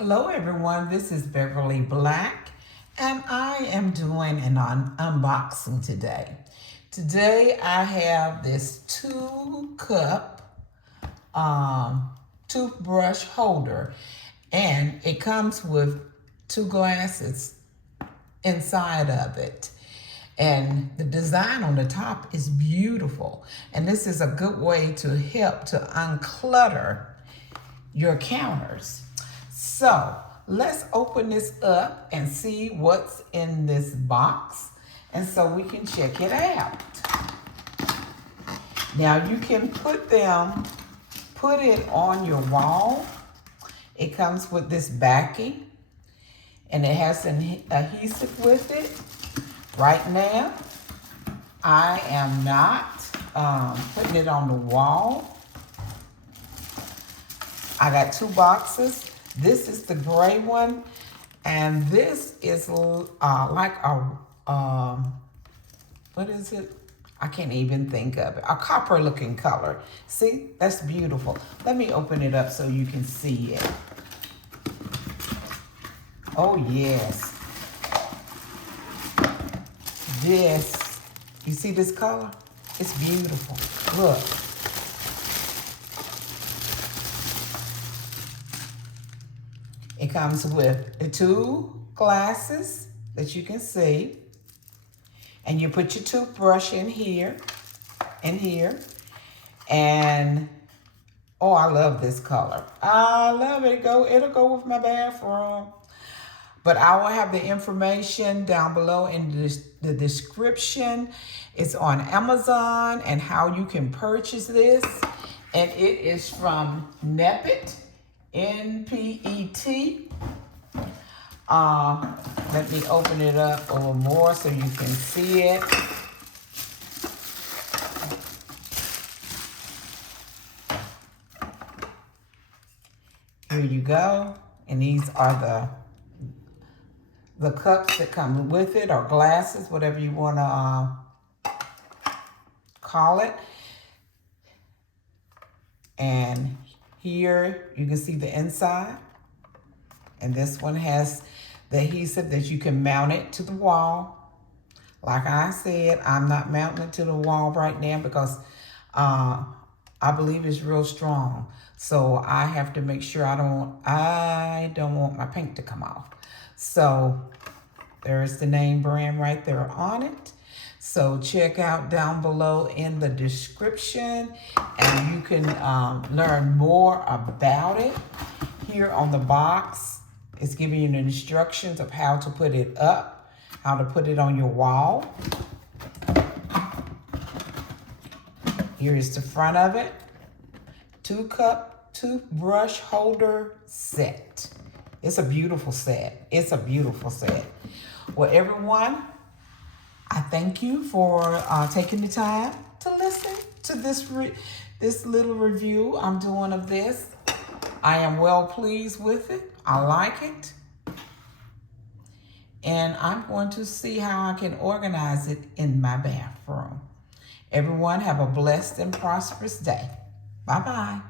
Hello everyone, this is Beverly Black and I am doing an unboxing today. Today I have this 2-cup toothbrush holder and it comes with 2 glasses inside of it. And the design on the top is beautiful. And this is a good way to help to unclutter your counters. So let's open this up and see what's in this box, and so we can check it out. Now you can put it on your wall. It comes with this backing and it has an adhesive with it. Right now, I am not putting it on the wall. I got 2 boxes. This is the gray one, and this is like a, what is it? I can't even think of it. A copper looking color. See, that's beautiful. Let me open it up so you can see it. Oh yes. This, you see this color? It's beautiful. Look. It comes with the 2 glasses that you can see. And you put your toothbrush in here, and oh, I love this color. I love it. It'll go with my bathroom. But I will have the information down below in the description. It's on Amazon and how you can purchase this. And it is from Npet. Npet. Let me open it up a little more so you can see it. Here you go. And these are the cups that come with it, or glasses, whatever you want to call it. And here you can see the inside, and this one has the adhesive that you can mount it to the wall. Like I said, I'm not mounting it to the wall right now because I believe it's real strong. So I have to make sure I don't want my paint to come off. So there's the name brand right there on it. So check out down below in the description, and you can learn more about it. Here on the box, it's giving you the instructions of how to put it up, how to put it on your wall. Here is the front of it. 2-cup toothbrush holder set. It's a beautiful set. It's a beautiful set. Well, everyone, I thank you for taking the time to listen to this little review I'm doing of this. I am well pleased with it. I like it. And I'm going to see how I can organize it in my bathroom. Everyone have a blessed and prosperous day. Bye-bye.